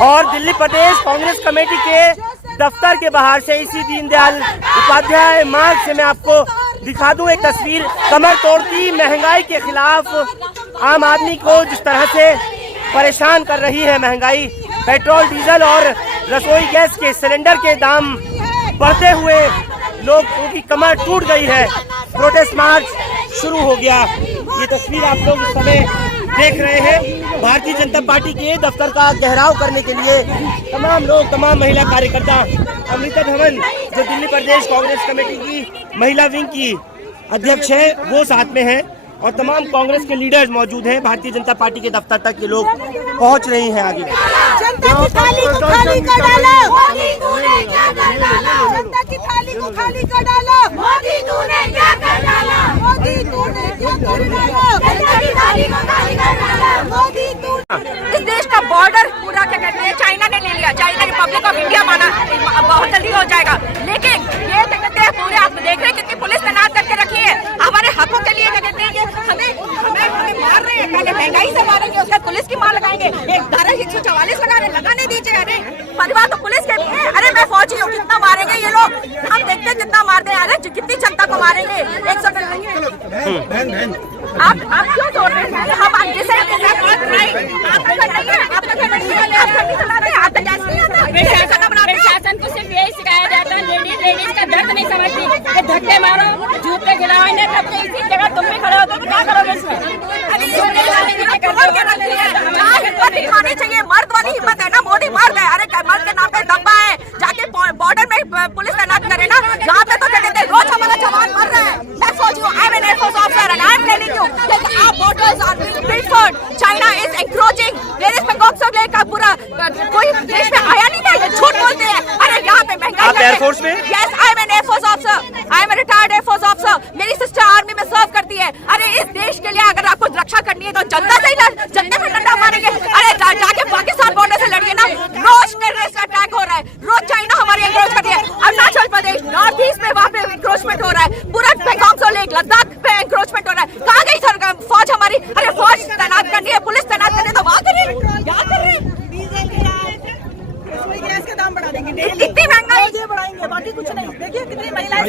और दिल्ली प्रदेश कांग्रेस कमेटी के दफ्तर के बाहर से इसी दीनदयाल उपाध्याय मार्ग से मैं आपको दिखा दूं एक तस्वीर। कमर तोड़ती महंगाई के खिलाफ आम आदमी को जिस तरह से परेशान कर रही है महंगाई, पेट्रोल डीजल और रसोई गैस के सिलेंडर के दाम बढ़ते हुए लोगों की कमर टूट गई है। प्रोटेस्ट मार्च शुरू हो गया। ये तस्वीर आप लोग इस समय देख रहे हैं। भारतीय जनता पार्टी के दफ्तर का घेराव करने के लिए तमाम लोग, तमाम महिला कार्यकर्ता, अमृता धवन जो दिल्ली प्रदेश कांग्रेस कमेटी की महिला विंग की अध्यक्ष है वो साथ में है और तमाम कांग्रेस के लीडर्स मौजूद हैं। भारतीय जनता पार्टी के दफ्तर तक के लोग पहुंच रहे हैं। आगे जनता की थाली को खाली कर डालो, मोदी तूने क्या कर डाला। जनता की थाली को खाली कर डालो, मोदी तूने क्या कर डाला। मोदी तूने क्या कर डाला। जनता की थाली को खाली कर डाला, मोदी तूने। इस देश का बॉर्डर पूरा क्या कहते हैं चाइना ने ले लिया। चाइना रिपब्लिक ऑफ इंडिया माना बहुत जल्दी हो जाएगा। लेकिन ये क्या कहते हैं पूरे आप देख रहे हैं कितनी पुलिस तैनात करके रखी है हमारे हकों के लिए। क्या कहते हैं हमें मार रहे हैं, पहले महंगाई से मारेंगे उसके बाद पुलिस की मार लगाएंगे। एक धारा 144 लगा रहे, लगाने दीजिए। अरे परिवार तो पुलिस के भी है। अरे मैं फौजी हूँ, कितना मारेंगे ये लोग, हम देखते हैं कितना मारते हैं। अरे कितनी जनता को मारेंगे। 100 आप क्यों छोड़ रहे हैं? हम प्रशासन को सिर्फ यही सिखाया जाता है, लेडीज का दर्द नहीं समझती। धक्के मारो, जूते गिराओ, इसी जगह तुम भी खड़े हो तो क्या करोगे इसमें? दिखानी चाहिए मर्द वाली हिम्मत है ना। मोदी मर्द है। अरे मर्द के नाम पे दब्बा है। जाके बॉर्डर में पुलिस तैनात करे ना। यहाँ पे तो क्या कहते हैं रोज हमारा जवान मर रहा है। मैं सोच रही हूँ I am an air force officer and I am telling you that our borders are build China is encroaching. Ladies पे बॉक्सर ले का पूरा कोई देश में आया नहीं था। ये झूठ बोलते हैं। अरे यहाँ पे महंगाई। आप एयरफोर्स में? Yes I am an air force officer. I am retired air force officer. मेरी सिस्टर आर्मी में सर्व करती है। अरे इस देश के लिए अगर आपको रक्षा करनी है तो जनता से ही जनता पे डंडा मारेंगे। अरे जाके पाकिस्तान बॉर्डर से लड़िए ना। रोज टेररिस्ट अटैक हो रहा है। रोज चाइना हमारी एंक्रोच कर रही है। अरुणाचल प्रदेश नॉर्थ ईस्ट में वहाँ पे एंक्रोचमेंट हो रहा है। पूरा पैंगोंग से लेकर लद्दाख पे एंक्रोचमेंट हो रहा है। कहाँ गई सरकार फौज हमारी? अरे फौज तैनात करनी है, पुलिस तैनात करनी है तो वहाँ करिए। क्या कर रहे हैं? गैस के दाम बढ़ा देंगे, कितनी महंगाई बढ़ाएंगे, बाकी कुछ नहीं। देखिए कितनी महिलाएं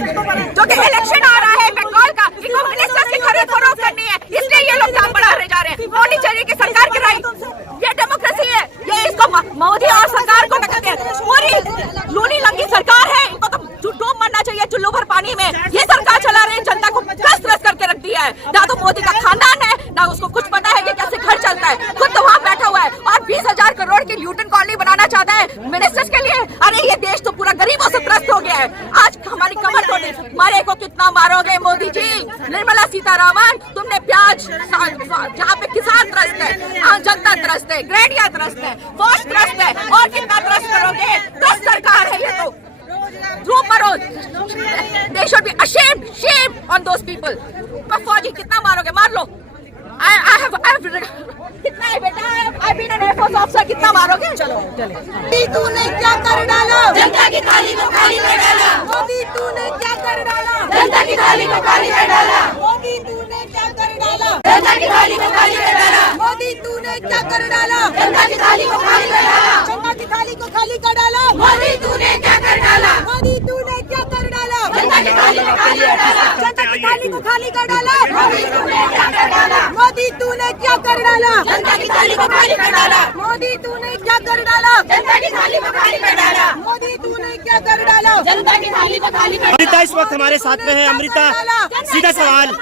जो कि इलेक्शन आ रहा है पेट्रोल का, इनको मिनिस्टर्स की खरीद फरोख्त करनी है, इसलिए ये लोग दाम बढ़ा जा रहे हैं। होनी चाहिए कि सरकार की राइट, ये डेमोक्रेसी है। ये इसको मोदी और सरकार को कहते हैं पूरी लूनी लंगी सरकार है। इनको तो डूब मरना चाहिए चुल्लू भर पानी में। ये सरकार चला रहे हैं, जनता को त्रस्त करके रख दिया है। ना तो मोदी का खानदान है, ना उसको कुछ पता है कि कैसे घर चलता है। खुद तो वहाँ बैठा हुआ है और 20,000 करोड़ की ल्यूटन कॉलोनी बनाना चाहता है मिनिस्टर्स के लिए। अरे ये देश तो पूरा गरीबों से त्रस्त हो गया है। आज हमारी कमर तोड़ी। मारे को कितना मारोगे मोदी जी? निर्मला सीतारामन तुमने प्याज जहाँ पे किसान त्रस्त है, जनता त्रस्त है, ग्रेडिया त्रस्त है, फौज त्रस्त है, और कितना त्रस्त करोगे? त्रस्त सरकार है ये तो। धूप मरो। They should be ashamed, shame on those people. फौजी कितना मारोगे? मार लो। कितना है बेटा? I've been an Air Force officer. कितना मारोगे? चलो चले। मोदी तूने क्या कर डाला। जनता की थाली को खाली कर डाला, मोदी तूने क्या कर डाला। जनता की थाली को खाली कर डाला, मोदी तूने क्या कर डाला। जनता की थाली को खाली कर डाला, मोदी तूने क्या कर डाला। जनता की थाली को खाली कर डाला, जनता की थाली को खाली कर डाला। मोदी तूने क्या कर डाला। मोदी तूने क्या कर डाला। जनता की थाली को खाली कर डाला, जनता की थाली को खाली कर डाला। मोदी तूने क्या कर डाला। मोदी तूने क्या कर डाला। जनता की थाली को खाली कर डाला, मोदी तूने क्या कर डाला। जनता की थाली को खाली कर डाला, मोदी तूने क्या कर डाला। जनता की थाली को खाली कर। अमृता इस वक्त हमारे साथ में है। अमृता, सीधा सवाल,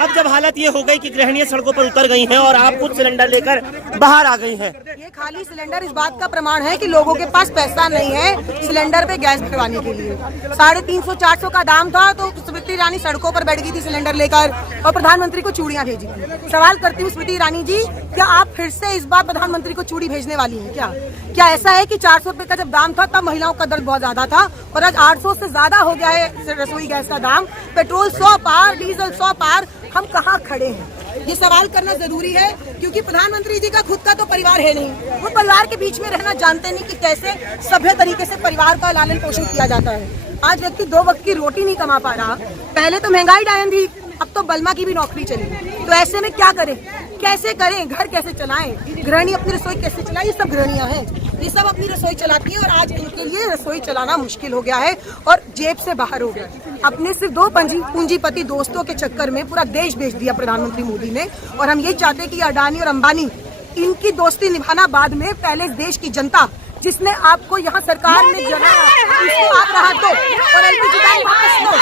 अब जब हालत ये हो गई कि गृहिणियां सड़कों पर उतर गई हैं और आप कुछ सिलेंडर लेकर बाहर आ गई हैं, ये खाली सिलेंडर इस बात का प्रमाण है कि लोगों के पास पैसा नहीं है सिलेंडर पे गैस भरवाने के लिए। 350-400 का दाम था तो स्मृति ईरानी सड़कों पर बैठ गई थी सिलेंडर लेकर और प्रधानमंत्री को चूड़ियां भेजी। सवाल करती हूँ स्मृति ईरानी जी, क्या आप फिर से इस बार प्रधानमंत्री को चूड़ी भेजने वाली हैं क्या ऐसा है कि 400 रुपए का जब दाम था तब महिलाओं का दर्द बहुत ज्यादा था और आज 800 से ज्यादा हो गया है रसोई गैस का दाम, पेट्रोल 100 पार, डीजल 100 पार, हम कहाँ खड़े हैं? ये सवाल करना जरूरी है क्योंकि प्रधानमंत्री जी का खुद का तो परिवार है नहीं। वो परिवार के बीच में रहना जानते नहीं कि कैसे सभ्य तरीके से परिवार का लालन पोषण किया जाता है। आज व्यक्ति 2 वक्त की रोटी नहीं कमा पा रहा। पहले तो महंगाई डायन थी, अब तो बलमा की भी नौकरी चली। तो ऐसे में क्या करें? कैसे करें, घर कैसे चलाएं, गृहिणी अपनी रसोई कैसे चलाएं, ये सब गृहणियां हैं, ये सब अपनी रसोई चलाती हैं और आज इनके लिए रसोई चलाना मुश्किल हो गया है और जेब से बाहर हो गया। अपने सिर्फ 2 पूंजीपति दोस्तों के चक्कर में पूरा देश बेच दिया प्रधानमंत्री मोदी ने, और हम यही चाहते हैं कि अडानी और अंबानी इनकी दोस्ती निभाना बाद में, पहले इस देश की जनता जिसने आपको यहाँ सरकार में जगाया उसको आप राहत दो और एलपीजी गैस वापस लो।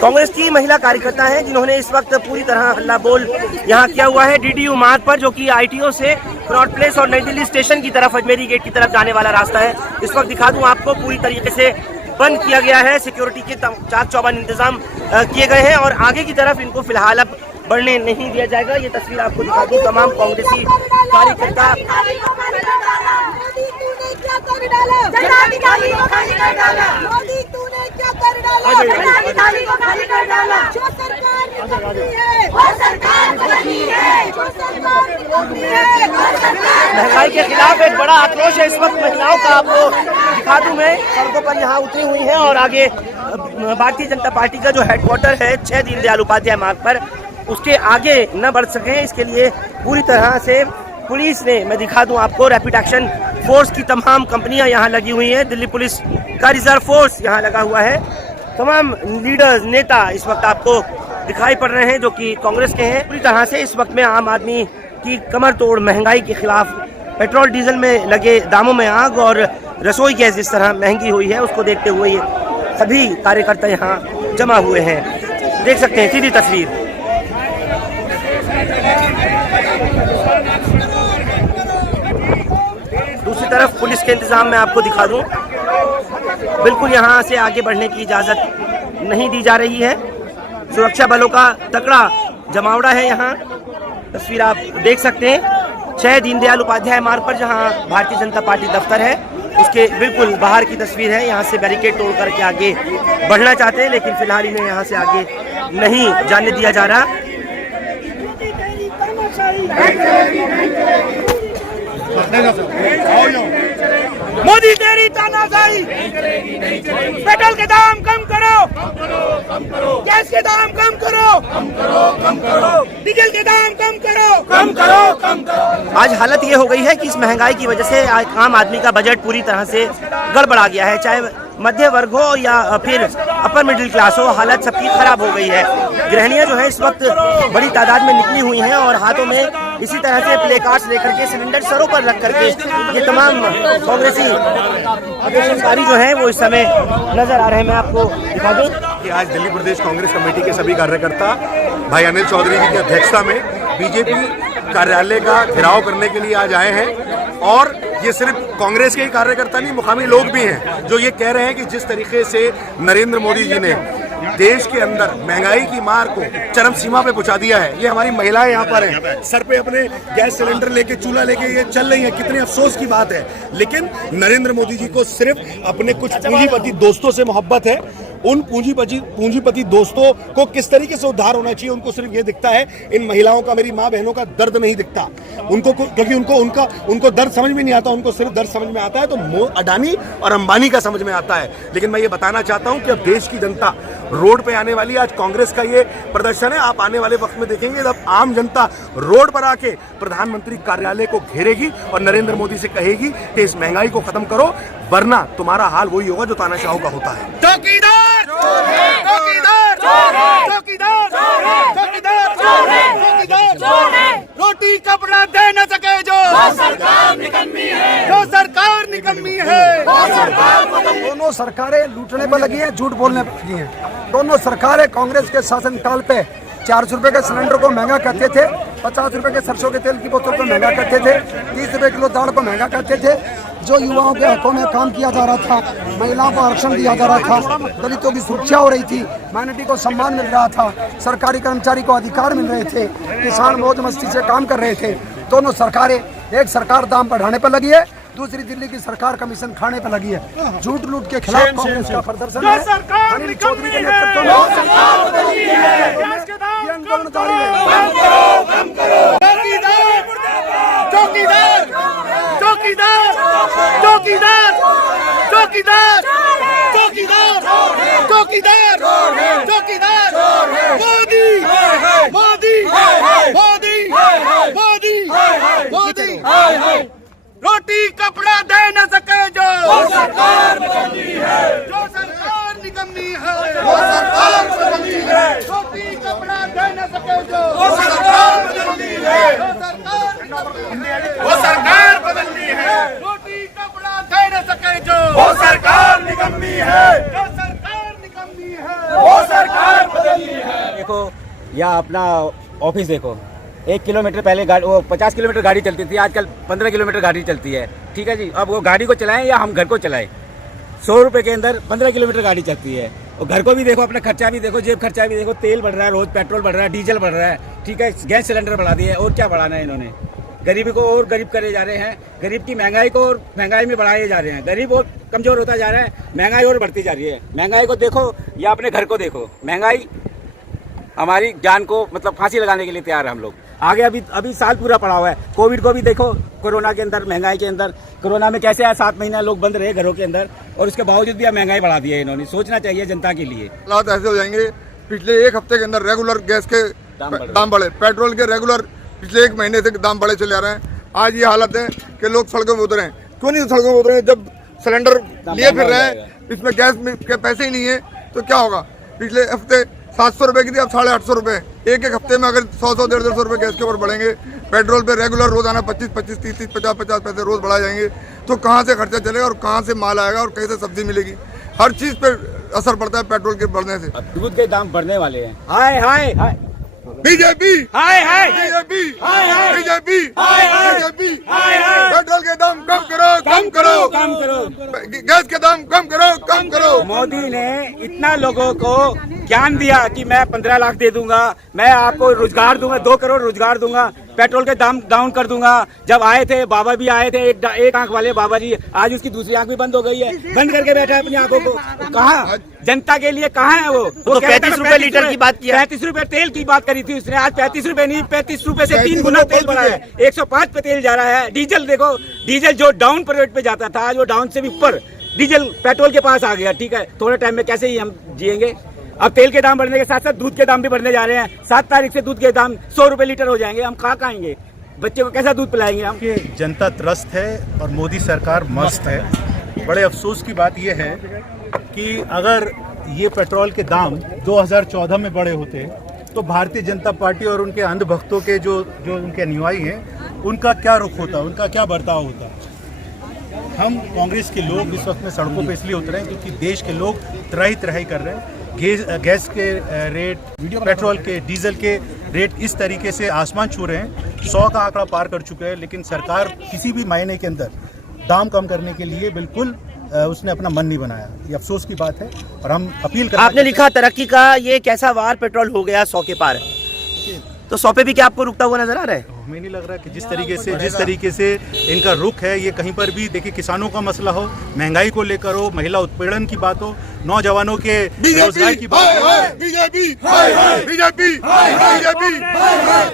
कांग्रेस की महिला कार्यकर्ता हैं जिन्होंने इस वक्त पूरी तरह हल्ला बोल यहाँ किया हुआ है डीडीयू मार्ग पर, जो कि आईटीओ से क्रॉड प्लेस और नई दिल्ली स्टेशन की तरफ अजमेरी गेट की तरफ जाने वाला रास्ता है। इस वक्त दिखा दूं आपको, पूरी तरीके से बंद किया गया है, सिक्योरिटी के चाक चौबंद इंतजाम किए गए हैं और आगे की तरफ इनको फिलहाल अब बढ़ने नहीं दिया जाएगा। ये तस्वीर आपको दिखा दूं, तमाम कांग्रेसी कार्यकर्ता महंगाई के खिलाफ एक बड़ा आक्रोश है इस वक्त महिलाओं का। आपको दिखा दूं मैं, सड़कों पर यहाँ उतरी हुई हैं और आगे भारतीय जनता पार्टी का जो हेडक्वार्टर है 6 दीनदयाल उपाध्याय मार्ग पर, उसके आगे न बढ़ सके इसके लिए पूरी तरह से पुलिस ने, मैं दिखा दूं आपको, रैपिड एक्शन फोर्स की तमाम कंपनियां यहाँ लगी हुई हैं, दिल्ली पुलिस का रिजर्व फोर्स यहाँ लगा हुआ है, तमाम लीडर्स नेता इस वक्त आपको दिखाई पड़ रहे हैं जो कि कांग्रेस के हैं। पूरी तरह से इस वक्त में आम आदमी की कमर तोड़ महंगाई के खिलाफ, पेट्रोल डीजल में लगे दामों में आग और रसोई गैस जिस तरह महंगी हुई है उसको देखते हुए ये सभी कार्यकर्ता यहाँ जमा हुए हैं। देख सकते हैं सीधी तस्वीर। दूसरी तरफ पुलिस के इंतजाम में आपको दिखा दूं, बिल्कुल यहाँ से आगे बढ़ने की इजाजत नहीं दी जा रही है, सुरक्षा बलों का तगड़ा जमावड़ा है यहाँ। तस्वीर आप देख सकते हैं 6 दीनदयाल उपाध्याय मार्ग पर जहाँ भारतीय जनता पार्टी दफ्तर है उसके बिल्कुल बाहर की तस्वीर है। यहाँ से बैरिकेड तोड़ करके आगे बढ़ना चाहते हैं लेकिन फिलहाल इन्हें यहाँ से आगे नहीं जाने दिया जा रहा। मोदी तेरी तानाशाही, पेट्रोल के दाम कम करो, गैस के दाम कम करो, डीजल के दाम कम करो। आज हालत ये हो गई है कि इस महंगाई की वजह से आम आदमी का बजट पूरी तरह से गड़बड़ा गया है, चाहे मध्य वर्ग हो या फिर अपर मिडिल क्लास हो, हालत सबकी खराब हो गई है। गृहिणियां जो है इस वक्त बड़ी तादाद में निकली हुई हैं और हाथों में इसी तरह से प्ले कार्ड्स लेकर के, सिलेंडर सरों पर रख करके ये तमाम कांग्रेसी प्रदर्शनकारी जो है वो इस समय नजर आ रहे हैं। मैं आपको दिखा दूं कि आज दिल्ली प्रदेश कांग्रेस कमेटी के सभी कार्यकर्ता भाई अनिल चौधरी जी की अध्यक्षता में बीजेपी कार्यालय का घेराव करने के लिए आज आए हैं और ये सिर्फ कांग्रेस के ही कार्यकर्ता नहीं, मुकामी लोग भी हैं जो ये कह रहे हैं कि जिस तरीके से नरेंद्र मोदी जी ने देश के अंदर महंगाई की मार को चरम सीमा पे पहुंचा दिया है। ये हमारी महिलाएं यहाँ पर हैं, सर पे अपने गैस सिलेंडर लेके, चूल्हा लेके ये चल रही हैं, कितने अफसोस की बात है। लेकिन नरेंद्र मोदी जी को सिर्फ अपने कुछ पूंजीपति दोस्तों से मोहब्बत है। उन पूंजीपति दोस्तों को किस तरीके से उद्धार होना चाहिए उनको सिर्फ ये दिखता है, इन महिलाओं का, मेरी माँ बहनों का दर्द नहीं दिखता उनको, क्योंकि उनको दर्द समझ में नहीं आता, उनको सिर्फ दर्द समझ में आता है तो अडानी और अंबानी का समझ में आता है। लेकिन मैं ये बताना चाहता हूँ कि अब देश की जनता रोड पे आने वाली, आज कांग्रेस का ये प्रदर्शन है, आप आने वाले वक्त में देखेंगे जब आम जनता रोड पर आके प्रधानमंत्री कार्यालय को घेरेगी और नरेंद्र मोदी से कहेगी कि इस महंगाई को खत्म करो, वरना तुम्हारा हाल वही होगा जो तानाशाहों का होता है। चौकीदार चौकीदार चौकीदार चौकीदार रोटी कपड़ा दे न सके जो सरकार निकम्मी है, जो सरकार निकम्मी है। दोनों सरकारें लूटने पर लगी हैं, झूठ बोलने पर लगी हैं। दोनों सरकारें कांग्रेस के शासनकाल पे 400 रुपए के सिलेंडर को महंगा करते थे, 50 रुपए के सरसों के तेल की बोतल को महंगा करते थे, 30 रुपए किलो दाल को महंगा करते थे। जो युवाओं के हकों में काम किया जा रहा था, महिलाओं को आरक्षण दिया जा रहा था, दलितों की सुरक्षा हो रही थी, माइनॉरिटी को सम्मान मिल रहा था, सरकारी कर्मचारी को अधिकार मिल रहे थे, किसान मौज मस्ती से काम कर रहे थे। दोनों सरकारें, एक सरकार दाम बढ़ाने पर लगी है, दूसरी दिल्ली की सरकार कमीशन खाने पर लगी है। झूठ लूट के खिलाफ कांग्रेस का प्रदर्शन है। अनिल चौधरी के नेतृत्व में ये आंदोलन जारी है। चौकीदार चौकीदार चौकीदार चौकीदार चौकीदार चौकीदार चौकीदार मोदी मोदी मोदी मोदी मोदी रोटी कपड़ा दे न सके जो सरकार बदली है, जो सरकार निकम्मी है, वो सरकार बदली है। रोटी कपड़ा दे न सके जो सरकार बदली है, वो सरकार बदली है। रोटी कपड़ा दे न सके जो सरकार निकम्मी है, जो सरकार निकम्मी है, वो सरकार बदली है। देखो या अपना ऑफिस देखो, 1 किलोमीटर पहले गाड़ी, वो 50 किलोमीटर गाड़ी चलती थी, आजकल 15 किलोमीटर गाड़ी चलती है। ठीक है जी, अब वो गाड़ी को चलाएं या हम घर को चलाएं। 100 रुपये के अंदर 15 किलोमीटर गाड़ी चलती है। और घर को भी देखो, अपना खर्चा भी देखो, जेब खर्चा भी देखो, तेल बढ़ रहा है, रोज पेट्रोल बढ़ रहा है, डीजल बढ़ रहा है। ठीक है, गैस सिलेंडर बढ़ा दिए, और क्या बढ़ाना है इन्होंने। गरीबी को और गरीब करे जा रहे हैं, गरीब की महंगाई को और महंगाई में बढ़ाए जा रहे हैं। गरीब और कमजोर होता जा रहा है, महंगाई और बढ़ती जा रही है। महंगाई को देखो या अपने घर को देखो, महंगाई हमारी जान को मतलब फांसी लगाने के लिए तैयार है हम लोग। आगे अभी साल पूरा पड़ा हुआ है। कोविड को भी देखो, कोरोना के अंदर, महंगाई के अंदर, कोरोना में कैसे 7 महीना लोग बंद रहे घरों के अंदर, और उसके बावजूद भी महंगाई बढ़ा दी है इन्होंने। सोचना चाहिए जनता के लिए। हालात ऐसे हो जाएंगे, पिछले 1 हफ्ते के अंदर रेगुलर गैस के दाम बढ़े, पेट्रोल के रेगुलर पिछले 1 महीने से दाम बढ़े चले आ रहे हैं। आज ये हालत है कि लोग सड़कों पर उतरे हैं। क्यों नहीं सड़कों पर उतरे? जब सिलेंडर लिए फिर रहे हैं, इसमें गैस में के पैसे ही नहीं है तो क्या होगा। पिछले हफ्ते 700 रुपये की थी, अब 850 रुपये। एक हफ्ते में अगर 100 150 रुपये गैस के ऊपर बढ़ेंगे, पेट्रोल पे रेगुलर रोजाना 25 30 50 पैसे रोज बढ़ाए जाएंगे, तो कहाँ से खर्चा चलेगा और कहाँ से माल आएगा और कैसे सब्जी मिलेगी। हर चीज पे असर पड़ता है पेट्रोल के बढ़ने से। दूध के दाम बढ़ने वाले हैं। हाय हाय हाय बीजेपी, हाय हाय बीजेपी, बीजेपी, बीजेपी, पेट्रोल के दाम कम करो, कम करो, कम करो, गैस के दाम कम करो, कम करो। मोदी ने इतना लोगों को ज्ञान दिया कि मैं 15 लाख दे दूंगा, मैं आपको रोजगार दूंगा, 2 करोड़ रोजगार दूंगा, पेट्रोल के दाम डाउन कर दूंगा। जब आए थे बाबा भी आए थे, एक आंख वाले बाबा जी, आज उसकी दूसरी आंख भी बंद हो गई है, बंद करके बैठा है अपनी आंखों को। कहाँ जनता के लिए कहाँ है वो? तो 35 रुपए लीटर की बात किया, 35 रुपए तेल की बात करी थी उसने। आज 35 रुपए नहीं, 35 रुपए से 3 गुना तेल बढ़ा है। 105 पे तेल जा रहा है। डीजल देखो, डीजल जो डाउन रेट पे जाता था, आज वो डाउन से भी ऊपर डीजल पेट्रोल के पास आ गया। ठीक है, थोड़े टाइम में कैसे ही हम जिएंगे। अब तेल के दाम बढ़ने के साथ साथ दूध के दाम भी बढ़ने जा रहे हैं। 7 तारीख से दूध के दाम 100 रुपए लीटर हो जाएंगे। हम कहाँ खाएंगे? बच्चे को कैसा दूध पिलाएंगे हम? जनता त्रस्त है और मोदी सरकार मस्त है। बड़े अफसोस की बात यह है कि अगर ये पेट्रोल के दाम 2014 में बढ़े होते तो भारतीय जनता पार्टी और उनके अंधभक्तों के जो उनके अनुयायी हैं, उनका क्या रुख होता, उनका क्या बर्ताव होता। हम कांग्रेस के लोग इस वक्त में सड़कों पे इसलिए उतरे हैं क्योंकि देश के लोग त्राही कर रहे हैं। गैस के रेट, पेट्रोल के, डीजल के रेट इस तरीके से आसमान छू रहे हैं, 100 का आंकड़ा पार कर चुके हैं। लेकिन सरकार किसी भी महीने के अंदर दाम कम करने के लिए बिल्कुल उसने अपना मन नहीं बनाया। ये अफसोस की बात है और हम अपील करते हैं। आपने लिखा तरक्की का ये कैसा वार, पेट्रोल हो गया 100 के पार, तो 100 पे भी क्या आपको रुकता हुआ नजर आ रहा है? हमें नहीं लग रहा कि जिस तरीके से इनका रुख है, ये कहीं पर भी देखिए, किसानों का मसला हो, महंगाई को लेकर हो, महिला उत्पीड़न की बात हो, नौजवानों के रोजगार की बात हो। बीजेपी, बीजेपी, बीजेपी,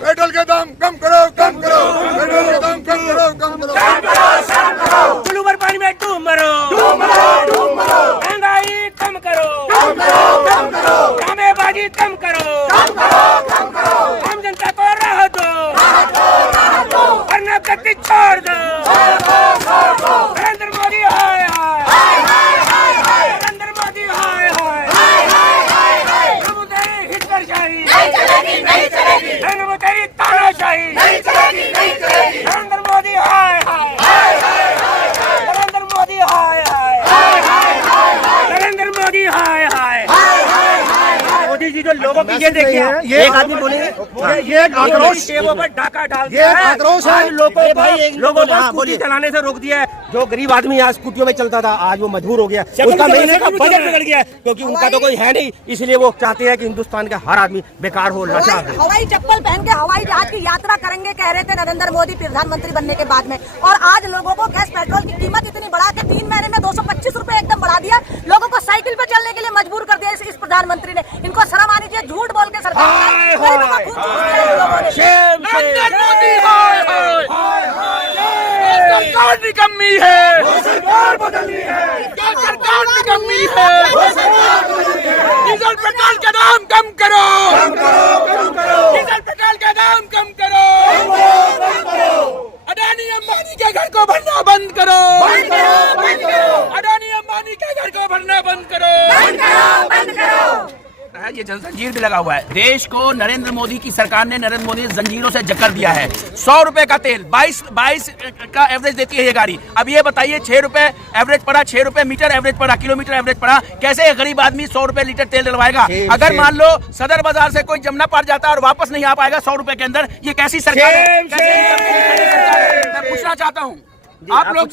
पेट्रोल के दाम कम करो, कम करो, पेट्रोल के दाम कम करो, कम करो। चलो ऊपर पानी में डूब मरो, महंगाई कम करो, कामेबाजी कम करो, आम जनता को राहत दो, वरना गद्दी छोड़ दो। नरेंद्र मोदी हाय हाय, नरेंद्र मोदी हाय हाय, हम तेरी हिटलरशाही नहीं चलेगी, नहीं चलेगी, हम तेरी तानाशाही नहीं चलेगी, नहीं चलेगी। नरेंद्र मोदी हाय हाय। ये देखिए, ये एक आदमी बोलेंगे ये एक आक्रोश, डाका डाल ये एक आक्रोश है। लोगों को स्कूटी चलाने से रोक दिया है। जो गरीब आदमी यहाँ स्कूटियों में चलता था, आज वो मजबूर हो गया, उसका महीने का बजट बिगड़ गया, क्योंकि उनका तो कोई है नहीं। इसलिए वो चाहते हैं कि हिंदुस्तान का हर आदमी बेकार हो, लाचार हो। हवाई चप्पल पहन के हवाई जहाज की यात्रा करेंगे कह रहे थे नरेंद्र मोदी प्रधानमंत्री बनने के बाद में, और आज लोगों को गैस पेट्रोल की कीमत इतनी बढ़ा के 3 महीने में 225 रुपए एकदम बढ़ा दिया। लोगों को साइकिल पे चलने के लिए मजबूर कर दिया इस प्रधानमंत्री ने। इनको शर्म आनी चाहिए, झूठ बोल के सरकार सरकार निकम्मी है, सरकार बदलनी है, सरकार निकम्मी है। डीजल पेट्रोल का दाम कम करो, डीजल पेट्रोल का दाम कम करो, अडानी अंबानी के घर को भरना बंद करो, अडानी अंबानी के घर को भरना बंद करो। ये जंजीर भी लगा हुआ है। देश को नरेंद्र मोदी की सरकार ने, नरेंद्र मोदी ने जंजीरों से जकड़ दिया है। 100 रुपए का तेल 22 का एवरेज देती है ये गाड़ी। अब ये बताइए 6 रुपए एवरेज पड़ा, 6 रुपए मीटर एवरेज पड़ा, किलोमीटर एवरेज पड़ा, कैसे एक गरीब आदमी 100 रुपए लीटर तेल डलवाएगा? अगर मान लो सदर बाजार से कोई जमुना पार जाता है और वापस नहीं आ पाएगा 100 रुपए के अंदर, ये कैसी सरकार है? मैं पूछना चाहता हूँ आप लोग।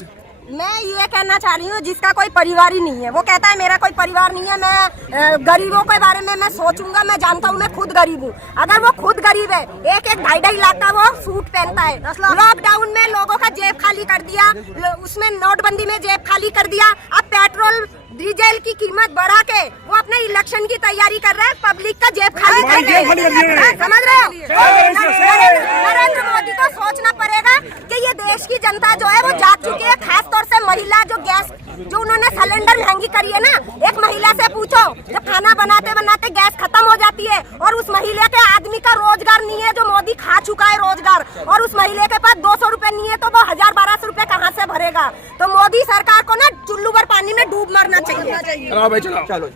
मैं ये कहना चाह रही हूँ, जिसका कोई परिवार ही नहीं है, वो कहता है मेरा कोई परिवार नहीं है, मैं गरीबों के बारे में मैं सोचूंगा, मैं जानता हूँ, मैं खुद गरीब हूँ। अगर वो खुद गरीब है, एक 2.5 लाख का वो सूट पहनता है, लॉकडाउन में लोगों का जेब खाली कर दिया, उसमें नोटबंदी में जेब खाली कर दिया, अब पेट्रोल डीजल की कीमत बढ़ा के वो अपने इलेक्शन की तैयारी कर रहे हैं, पब्लिक का जेब खाली कर रहे हैं, समझ रहे हो? नरेंद्र मोदी को सोचना पड़ेगा कि ये देश की जनता जो है वो जाग चुकी है, खासतौर से महिला जो गैस जो उन्होंने सिलेंडर महंगी करी है ना। एक महिला से पूछो, जब खाना बनाते बनाते गैस खत्म हो जाती है और उस महिला के आदमी का रोजगार नहीं है, जो मोदी खा चुका है रोजगार, और उस महिला के पास 200 रुपए नहीं है, तो वो 1000-1200 रुपए कहाँ से भरेगा? तो मोदी सरकार को ना चुल्लू भर पानी में डूब मरना चाहिए। चलो भाई, चलो।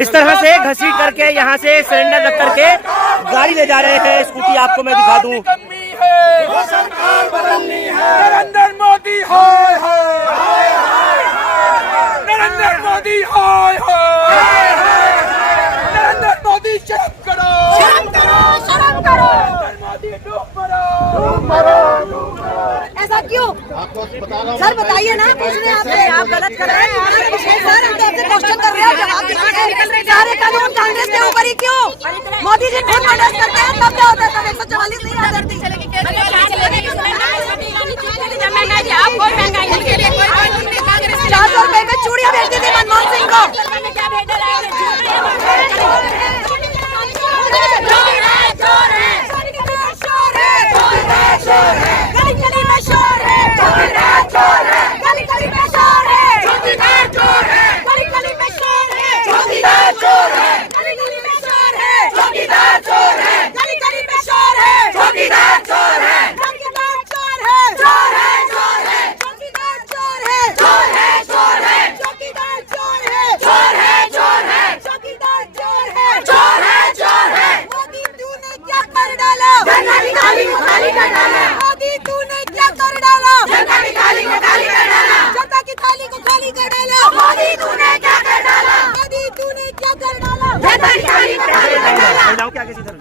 इस तरह से घसीट करके यहाँ से सिलेंडर रख करके गाड़ी ले जा रहे हैं। स्कूटी आपको मैं दिखा दूं। सरकार बदलनी है, नरेंद्र मोदी हाय हाय, नरेंद्र मोदी हाय हाय, नरेंद्र मोदी शर्म करो, शर्म करो, शर्म करो, नरेंद्र मोदी डूब मरो। ऐसा क्यों? सर बताइए ना, पूछ रहे हैं आपसे, आप गलत कर रहे हैं सर, हम तो आपसे क्वेश्चन कर रहे हैं, जवाब दे रहे हैं। सारे कानून कांग्रेस के ऊपर ही क्यों? मोदी जी खुद प्रोटेस्ट करते हैं, तब क्या होता है? तब 144 नहीं आ जाती। आप कोई महंगाई नहीं के लिए कोई कानून नहीं, कांग्रेस 400 रुपए में चूड़ियां बेचती थी मनमोहन सिंह को। गली गली में शोर है, चौकीदार चोर है, गली गली में शोर है, चौकीदार चोर है, गली गली में शोर है, चौकीदार चोर है, गली गली में शोर है, चौकीदार चोर है, गली गली में शोर है, चौकीदार चोर है, चौकीदार चोर है, चोर है, चोर है, चौकीदार चोर है, चोर है, चोर है, चौकीदार चोर है, चोर है, चोर है, चौकीदार चोर है, चोर है, चोर है। मोदी तूने क्या कर डाला? जनता की थाली को खाली कर डाला। मोदी तूने क्या कर डाला? जनता की थाली को खाली कर डाला। जनता की थाली को खाली कर डाला। मोदी तूने क्या कर डाला? मोदी तूने क्या कर डाला? जनता की थाली को खाली कर डाला। जाओ क्या किसी तरह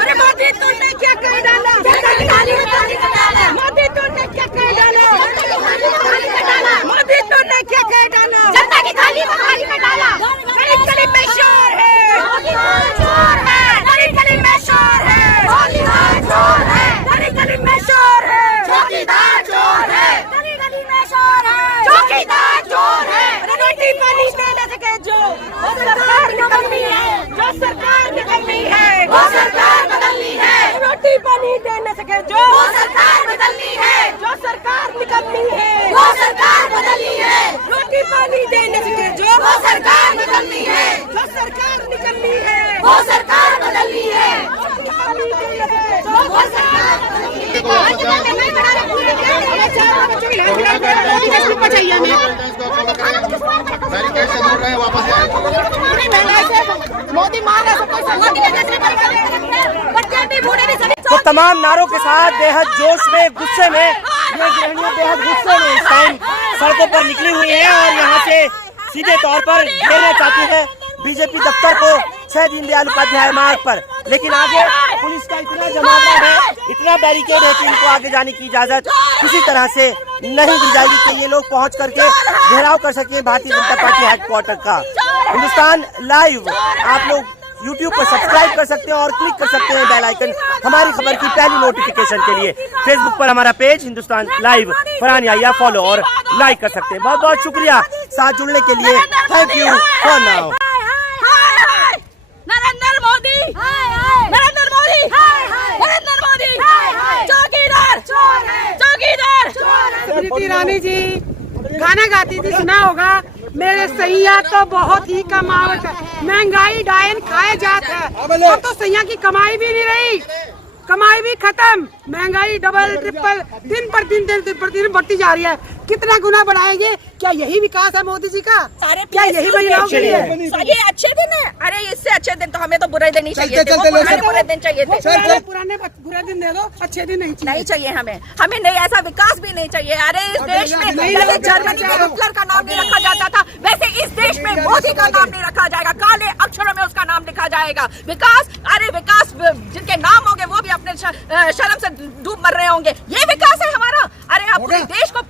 अरे मोदी तूने क्या कर डाला? जनता की थाली को खाली कर डाला। मोदी तूने क्या कर डाला? मोदी तूने क्या कर डाला? जनता की थाली को खाली कर डाला। गली गली में शोर है, चोर है, गली गली में शोर है, चोर है, गली गली में शोर है, चौकीदार चोर है, गली गली में शोर है, चौकीदार चोर है। रोटी पानी देने से कह जो सरकार निकलनी है, जो सरकार निकलनी है, वो सरकार बदलनी है। रोटी पानी देने से कह जो सरकार बदलनी है, जो सरकार निकलनी है, वो सरकार बदलनी है। रोटी पानी देने से कह जो सरकार निकलनी है, जो सरकार निकलनी है, वो सरकार बदलनी है। रोटी पानी देने से कह जो वो सरकार बदलनी है। मोदी मार तो तमाम नारों के साथ बेहद जोश में, गुस्से में, ये गृहिणियां बेहद गुस्से में इस टाइम सड़कों पर निकली हुई हैं और यहाँ से सीधे तौर पर घेरना चाहती है बीजेपी दफ्तर को 6 दीनदयाल उपाध्याय मार्ग पर, लेकिन आगे पुलिस का इतना जमावड़ा है, इतना बैरिकेड है कि इनको आगे जाने की इजाजत किसी तरह से नहीं दी जाएगी कि ये लोग पहुंच करके घेराव कर सके भारतीय जनता पार्टी हेडक्वार्टर का। हिंदुस्तान लाइव आप लोग YouTube पर सब्सक्राइब कर सकते हैं और क्लिक कर सकते हैं बेल आइकन हमारी खबर की पहली नोटिफिकेशन के लिए। फेसबुक पर हमारा page Hindustan live Farhan Yahiya follow और लाइक कर सकते हैं। बहुत बहुत शुक्रिया साथ जुड़ने के लिए। Thank you for now. Narendra Modi, Narendra Modi, Narendra Modi, चौकीदार, चौकीदार। स्मृति ईरानी जी गाना गाती थी, सुना होगा, मेरे सैया तो बहुत ही कमावट है, महंगाई डायन खाए जात है। अब तो सैया की कमाई भी नहीं रही, कमाई भी खत्म, महंगाई डबल ट्रिपल दिन पर दिन बढ़ती जा रही है। कितना गुना बढ़ाएंगे? क्या यही विकास है मोदी जी का? क्या यही महिलाओं के लिए? ये अच्छे दिन है? अरे इससे अच्छे दिन तो हमें तो बुरे दिन ही चाहिए थे, बुरे दिन चाहिए थे। पुराने बुरे दिन दे दो, अच्छे दिन नहीं चाहिए हमें नहीं, ऐसा विकास भी नहीं चाहिए। अरे इस देश में जैसे जर्मनी में हिटलर का नाम नहीं रखा जाता था, वैसे इस देश में मोदी का नाम नहीं रखा जाएगा, काले अक्षरों में उसका नाम लिखा जाएगा। विकास, अरे विकास जिनके नाम होंगे वो भी अपने शर्म से डूब मर रहे होंगे। ये विकास है हमारा? अरे आप पूरे देश को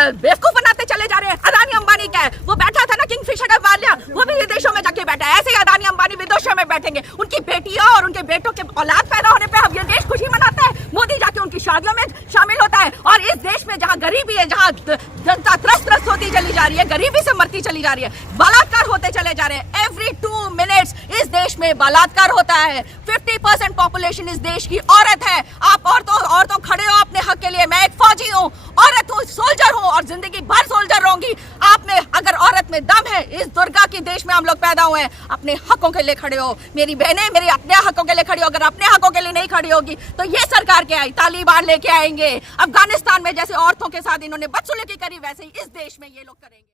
बेवकूफ बनाते चले जा रहे हैं। अदानी अंबानी क्या है? वो बैठा था ना किंगफिशर का वालिया, वो भी विदेशों में जाके बैठा है। ऐसे ही अदानी अंबानी विदेशों में बैठेंगे, उनकी बेटियों और उनके बेटों के औलाद पैदा होने पे अब ये देश खुशी मनाता है। मोदी जाके उनकी शादियों में शामिल होता है। और इस देश में जहाँ गरीबी है, जहाँ जनता त्रस्त होती चली जा रही है, गरीबी से मरती चली जा रही है, बलात्कार होते चले जा रहे हैं। एवरी 2 मिनट्स इस देश में बलात्कार होता है। 50% पॉपुलेशन इस देश की औरत है। आप औरतों खड़े हो अपने हक के लिए। मैं एक फौजी हूँ, औरत हूँ, सोल्जर हूँ और जिंदगी भर सोल्जर रहूंगी। आप में अगर औरत में दम है, इस दुर्गा के देश में हम लोग पैदा हुए हैं, अपने हकों के लिए खड़े हो। मेरी बहनें मेरे अपने हकों के लिए खड़ी हो। अगर अपने हकों के लिए नहीं खड़ी होगी तो ये सरकार क्या आई? तालिबान लेके आएंगे। अफगानिस्तान में जैसे औरतों के साथ इन्होंने बदसलूकी करी, वैसे ही इस देश में ये लोग करेंगे।